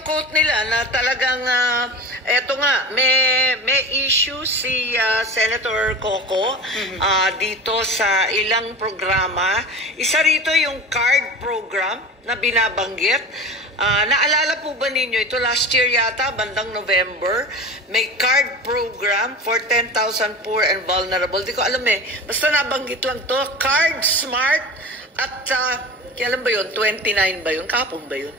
yung quote nila na talagang, eto nga, may issue si Senator Coco dito sa ilang programa. Isa rito yung card program na binabanggit. Naalala po ba ninyo, ito last year yata, bandang November, may card program for 10,000 poor and vulnerable. Di ko alam basta nabanggit lang to, Card Smart at, kailan ba yun, 29 ba yun, kapon ba yun?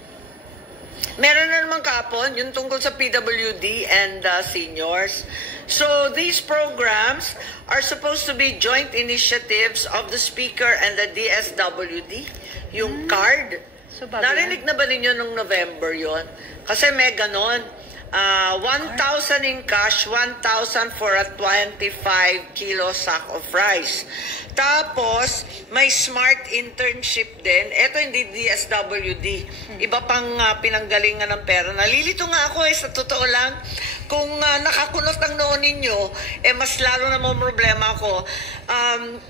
Meron na naman kapon, yung tungkol sa PWD and seniors. So these programs are supposed to be joint initiatives of the Speaker and the DSWD, yung card. So, narinig na ba ninyo nung November yon? Kasi may ganon. 1,000 in cash, 1,000 for a 25 kilo sack of rice. Tapos, may smart internship din. Ito hindi DSWD. Iba pang pinanggalingan ng pera. Nalilito nga ako sa totoo lang. Kung nakakunot ang noon ninyo, mas lalo na mo problema ako.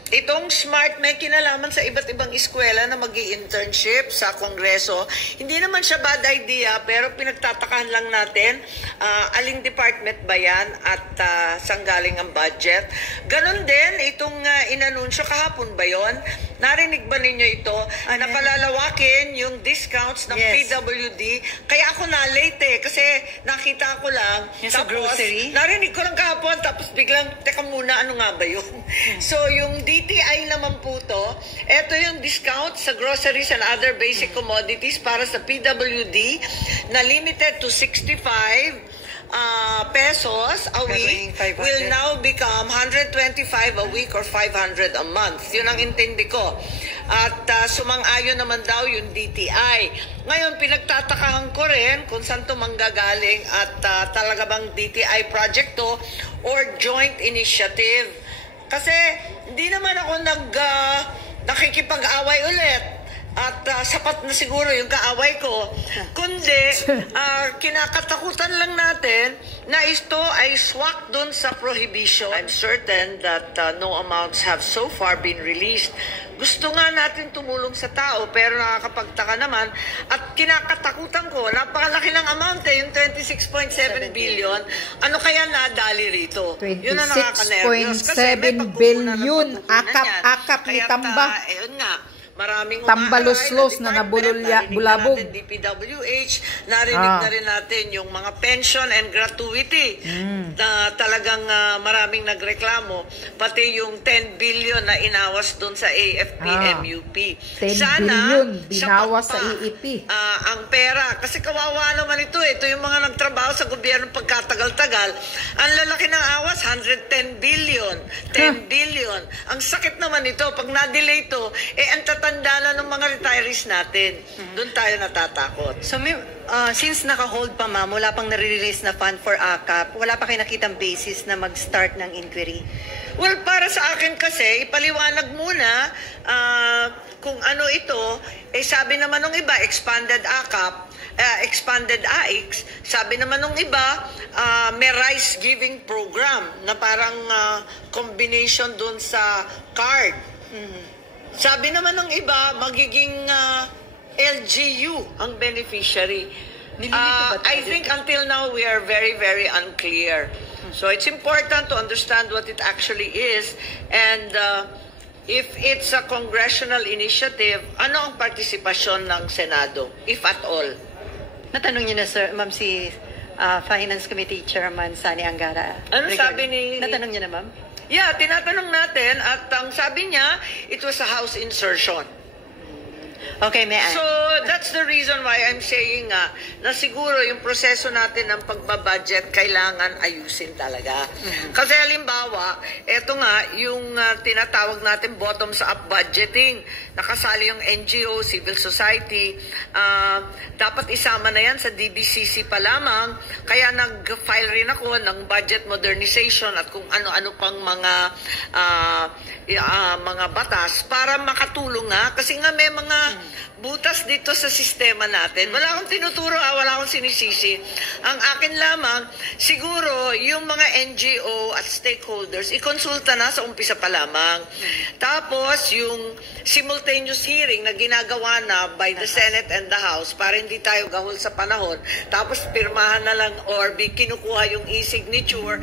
Itong smart may kinalaman sa iba't ibang eskwela na mag-i-internship sa Kongreso. Hindi naman siya bad idea, pero pinagtatakaan lang natin aling department ba yan at saan galing ang budget. Ganon din, itong inanunsyo kahapon ba yon? Narinig ba ninyo ito? Na palalawakin yung discounts ng PWD. Kaya ako na-late kasi nakita ko lang. Sa grocery? Narinig ko lang kahapon, tapos biglang, teka muna, ano nga ba yun? So, yung DTI naman po to, eto yung discount sa groceries and other basic commodities para sa PWD na limited to 65 pesos a week will now become 125 a week or 500 a month. Yun ang intindi ko. At sumang-ayon naman daw yung DTI. Ngayon, pinagtatakahan ko rin kung saan ito manggagaling at talaga bang DTI project to or joint initiative. Kasi hindi naman ako nakikipag-away ulit. At sapat na siguro yung kaaway ko. Kundi, kinakatakutan lang natin na ito ay swak dun sa prohibition. I'm certain that no amounts have so far been released. Gusto nga natin tumulong sa tao, pero nakakapagtaka naman. At kinakatakutan ko, napakalaki ng amount yung 26.7 billion. Ano kaya nadali rito? 26.7 billion. Akap-akap ni Tamba. Ayun nga. Maraming Tambalos-los na bulabog. DPWH, narinig na rin natin yung mga pension and gratuity na talagang maraming nagreklamo. Pati yung 10 billion na inawas doon sa AFP, MUP. 10 billion binawas sa AFP. Ang pera. Kasi kawawa naman ito. Ito yung mga nagtrabaho sa gobyerno pagkatagal-tagal. Ang lalaki ng awas, 110 billion. 10 billion. Ang sakit naman ito. Pag na-delay ito, ang tatandala ng mga retirees natin. Doon tayo natatakot. So, since naka-hold pa ma'am, wala pang nare-release na fund for AKAP, wala pa kayo nakitang basis na mag-start ng inquiry? Well, para sa akin kasi, ipaliwanag muna kung ano ito. Sabi naman ng iba, expanded AKAP, expanded AIX. Sabi naman ng iba, may rice giving program na parang combination doon sa card. Sabi naman ng iba, magiging LGU ang beneficiary. I think until now we are very, very unclear. So it's important to understand what it actually is. And if it's a congressional initiative, ano ang partisipasyon ng Senado, if at all? Natanong niyo na, sir, ma'am, si Finance Committee Chairman Sani Angara. Ano sabi ni... Natanong niyo na, ma'am? Yeah, tinatanong natin at ang sabi niya, it was a House insertion. Okay, may I? So, that's the reason why I'm saying na siguro yung proseso natin ng pagbabudget kailangan ayusin talaga. Kasi halimbawa, eto nga, yung tinatawag natin bottoms-up budgeting, nakasali yung NGO, civil society, dapat isama na yan sa DBCC pa lamang, kaya nag-file rin ako ng budget modernization at kung ano-ano pang mga batas para makatulong nga, kasi nga may mga butas dito sa sistema natin. Wala akong tinuturo, wala akong sinisisi. Ang akin lamang, siguro, yung mga NGO at stakeholders, ikonsulta na sa umpisa pa lamang. Tapos, yung simultaneous hearing na ginagawa na by the Senate and the House para hindi tayo gahol sa panahon. Tapos, pirmahan na lang or kinukuha yung e-signature.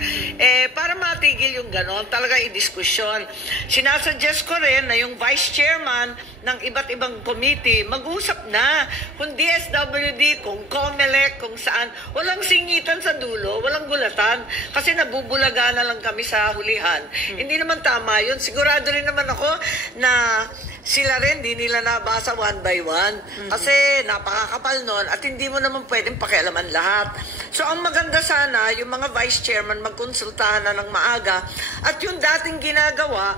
Para matigil yung ganon, talaga i-diskusyon. Sinasuggest ko rin na yung vice chairman ng iba't ibang committee, mag-usap na kung DSWD, kung COMELEC, kung saan. Walang singitan sa dulo, walang gulatan. Kasi nabubulaga na lang kami sa hulihan. Hindi naman tama yun. Sigurado rin naman ako na sila rin, di nila nabasa one by one. Kasi napakakapal nun at hindi mo naman pwedeng pakialaman lahat. So, ang maganda sana, yung mga vice chairman magkonsultahan na ng maaga at yung dating ginagawa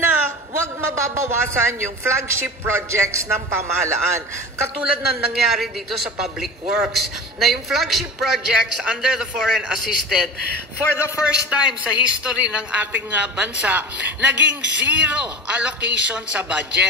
na wag mababawasan yung flagship projects ng pamahalaan. Katulad ng nangyari dito sa Public Works, na yung flagship projects under the foreign assisted, for the first time sa history ng ating bansa, naging zero allocation sa budget.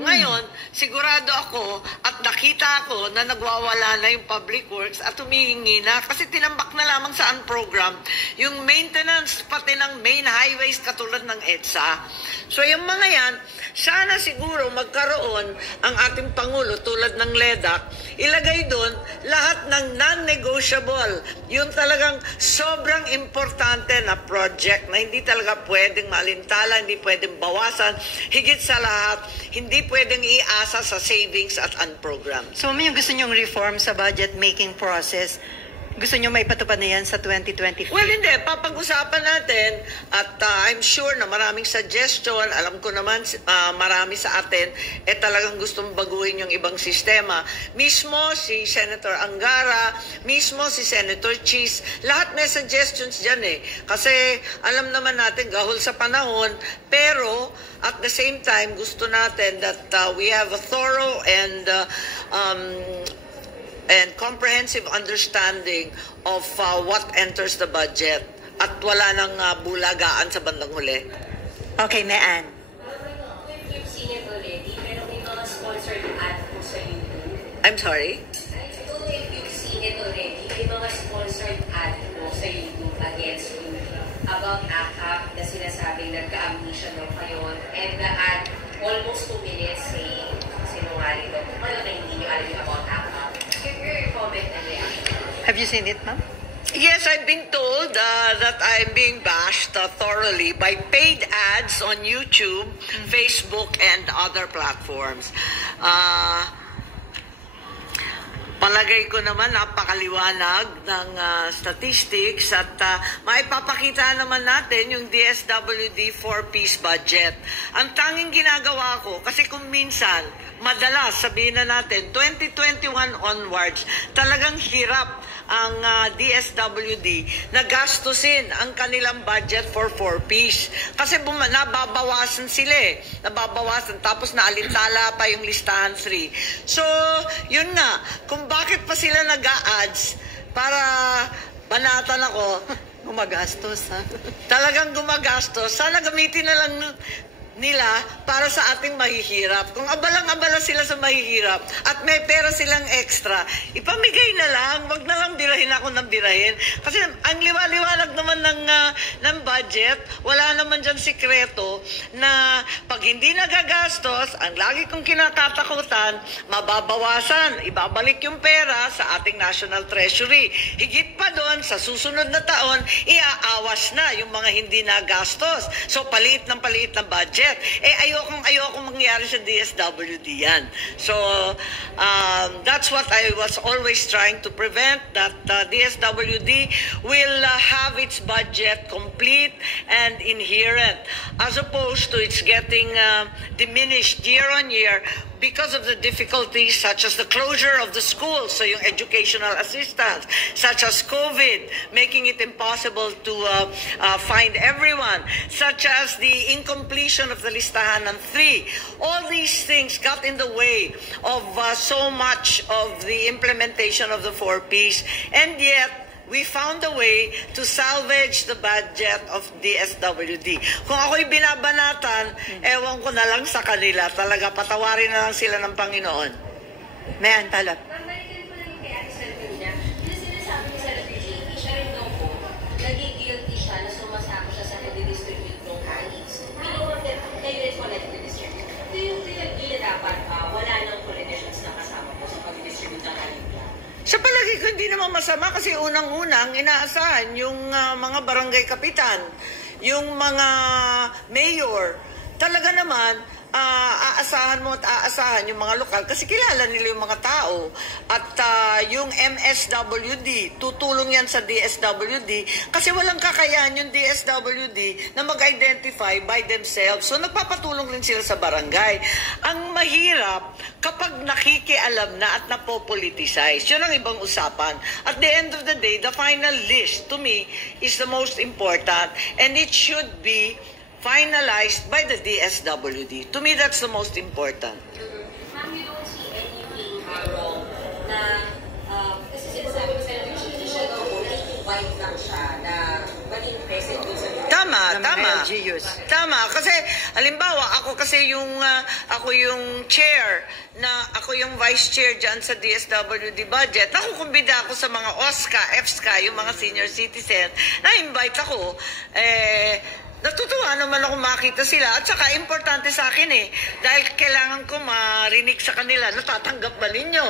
Ngayon, sigurado ako at nakita ako na nagwawala na yung Public Works at humihingi na kasi tinambak na lamang sa program yung maintenance pati ng main highways katulad ng EDSA. So yung mga yan, sana siguro magkaroon ang ating Pangulo tulad ng LEDAC, ilagay doon lahat ng non-negotiable, yung talagang sobrang importante na project na hindi talaga pwedeng maalintala, hindi pwedeng bawasan, higit sa lahat, hindi pwedeng iasa sa savings at unprogrammed. So, yung gusto nyong reform sa budget making process, gusto nyo maipatupad na yan sa 2025? Well, hindi. Papag-usapan natin at I'm sure na maraming suggestion. Alam ko naman marami sa atin talagang gustong baguhin yung ibang sistema. Mismo si Senator Angara, mismo si Senator Cheese, lahat may suggestions dyan Kasi alam naman natin gahol sa panahon, pero at the same time gusto natin that we have a thorough and comprehensive understanding of what enters the budget at wala nang bulagaan sa bandang huli. Okay, Mean. You've seen it already, pero may mga sponsored ad po sa YouTube. I'm sorry? I don't know if you've seen it already, may mga sponsored ad po sa YouTube against you about AKAP na sinasabing nagka-amnesia daw kayo, and the ad almost 2 minutes saying sinungaling daw. Ano na hindi nyo alam about AKAP? Your comment and reaction. Have you seen it, ma'am? Yes, I've been told that I'm being bashed thoroughly by paid ads on YouTube, Facebook, and other platforms. Palagay ko naman napakaliwanag ng statistics at maipapakita naman natin yung DSWD 4-piece budget. Ang tanging ginagawa ko, kasi kung minsan, madalas sabihin na natin, 2021 onwards, talagang hirap ang DSWD na gastusin ang kanilang budget for 4-piece. Kasi nababawasan sila nababawasan, tapos naalintala pa yung listahan 3. So, yun nga, kung bakit pa sila nag-a-ads para banatan ako, Gumagastos, ha? talagang gumagastos, sana gamitin na lang nila para sa ating mahihirap. Kung abalang-abala sila sa mahihirap at may pera silang extra, ipamigay na lang, wag na lang birahin ako ng birahin. Kasi ang liwanag naman ng budget, wala naman dyan sikreto na pag hindi nagagastos, ang lagi kong kinatatakutan, mababawasan, ibabalik yung pera sa ating National Treasury. Higit pa doon, sa susunod na taon, iaawas na yung mga hindi nagastos. So, paliit ng budget. Ayokong mangyari sa DSWD yan. So, that's what I was always trying to prevent, that DSWD will have its budget complete and inherent, as opposed to it's getting diminished year on year because of the difficulties such as the closure of the schools, so yung educational assistance, such as COVID, making it impossible to find everyone, such as the incompletion of the listahan ng 3. All these things got in the way of so much of the implementation of the 4-piece, and yet we found a way to salvage the budget of DSWD. Kung ako'y binabanatan, ewan ko na lang sa kanila. Talaga, patawarin na lang sila ng Panginoon. May antalot. Mabalikan ko lang yung kay Ate Sal kanina. Yung sinasabi ni Senator JP, siya rin daw po, nagigilty siya na sumasama siya sa pag-distribute ng kalis. Pinuha kayo rin po nag-distribute. Do you agree na dapat wala ng politicians na kasama po sa pag-distribute ng kalis? Sa palagi ko, hindi naman masama kasi unang-unang inaasahan yung mga barangay kapitan, yung mga mayor. Talaga naman, aasahan mo at aasahan yung mga lokal kasi kilala nila yung mga tao. At yung MSWD, tutulong yan sa DSWD kasi walang kakayahan yung DSWD na mag-identify by themselves. So nagpapatulong rin sila sa barangay. Ang mahirap kapag nakikialam na at napopoliticize. Yun ang ibang usapan. At the end of the day, the final list to me is the most important and it should be finalized by the DSWD. To me, that's the most important. Ma'am, you don't see anything wrong na, kasi sinasabi ko sa siya daw po, white lang siya na maging present dun sa Tama. Kasi, halimbawa, ako yung chair, ako yung vice chair dyan sa DSWD budget. Nakukumbida ako sa mga OSCA, EFSCA, yung mga senior citizen, na-invite ako, natutuwa naman ako makita sila at saka importante sa akin dahil kailangan ko marinig sa kanila, natatanggap ba ninyo?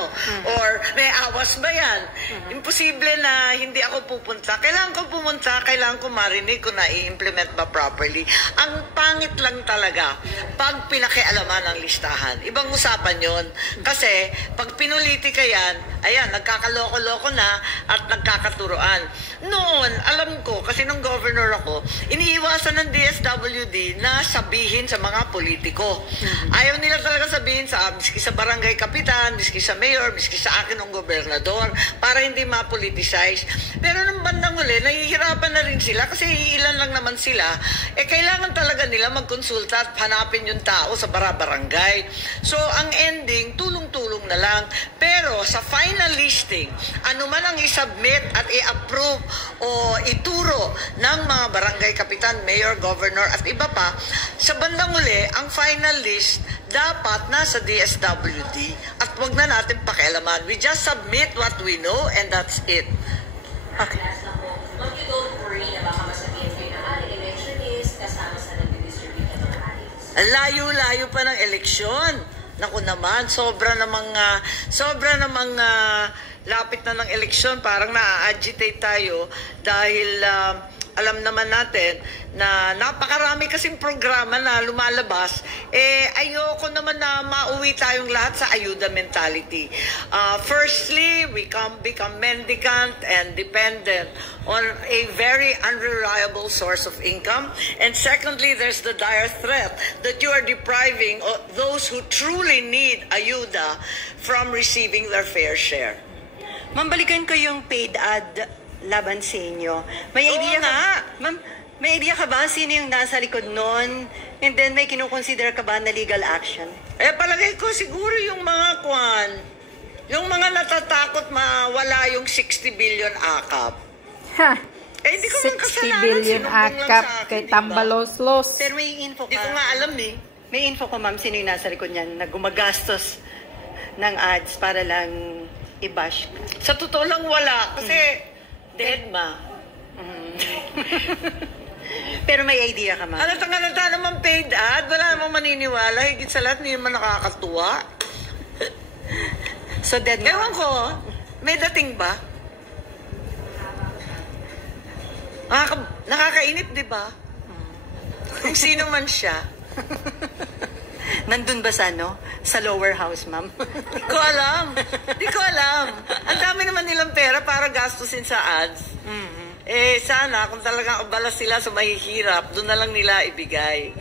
Or may awas ba yan? Imposible na hindi ako pupunta. Kailangan ko pumunta, kailangan ko marinig kung na-i-implement ba properly. Ang pangit lang talaga pag pinakialaman ang listahan. Ibang usapan yon. Kasi pag pinulitika yan, ayan, nagkakaloko-loko na at nagkakaturoan. Noon, alam ko, kasi nung governor ako, iniiwasan ng DSWD na sabihin sa mga politiko. Ayaw nila talaga sabihin miski sa barangay kapitan, miski sa mayor, miski sa akin ng gobernador, para hindi ma-politicize. Pero nung bandang uli, nahihirapan na rin sila kasi ilan lang naman sila. Kailangan talaga nila magkonsulta at hanapin yung tao sa barangay. So, ang ending, tulong-tulong na lang. Pero sa final listing, ano man ang i-submit at i-approve o ituro ng mga barangay kapitan, mayor, governor at iba pa, sa bandang uli, ang final list dapat nasa DSWD at wag na natin pakialaman. We just submit what we know and that's it. Okay. But you don't worry na baka masabihin kayo na election is kasama sa nag-distribute ng alis. Layo-layo pa ng eleksyon. Naku naman, sobra namang lapit na ng eleksyon, parang na-agitate tayo dahil alam naman natin na napakarami kasing programa na lumalabas, ayoko naman na mauwi tayong lahat sa ayuda mentality. Firstly, we become mendicant and dependent on a very unreliable source of income. And secondly, there's the dire threat that you are depriving those who truly need ayuda from receiving their fair share. Mambalikan ko yung paid ad laban sa inyo. May idea ka? Ma'am, may idea ka ba sino yung nasa likod nun? And then may kinukonsider ka ba na legal action? Palagay ko siguro yung mga yung mga natatakot mawala yung 60 billion akap. Ha! Hindi ko man 60 kasalanan, billion sinumbong lang akap sa akin, kay diba? Tambalos-los. Pero may info ka. Hindi ko nga alam May info ko, ma'am, sino yung nasa likod niyan na gumagastos ng ads para lang i-bash ka. Sa totoo lang wala. Kasi dead ma. Pero may idea ka, ma'am. Halata naman paid ad. Wala namang maniniwala. Higit sa lahat, hindi naman nakakatuwa. So dead ma. Ewan ko, may dating ba? Nakakainip, di ba? Kung sino man siya. Nandun ba sa lower house, ma'am? Di ko alam. Ang dami naman nilang pera para gastusin sa ads. Sana, kung talagang abala sila sa mahihirap, doon na lang nila ibigay.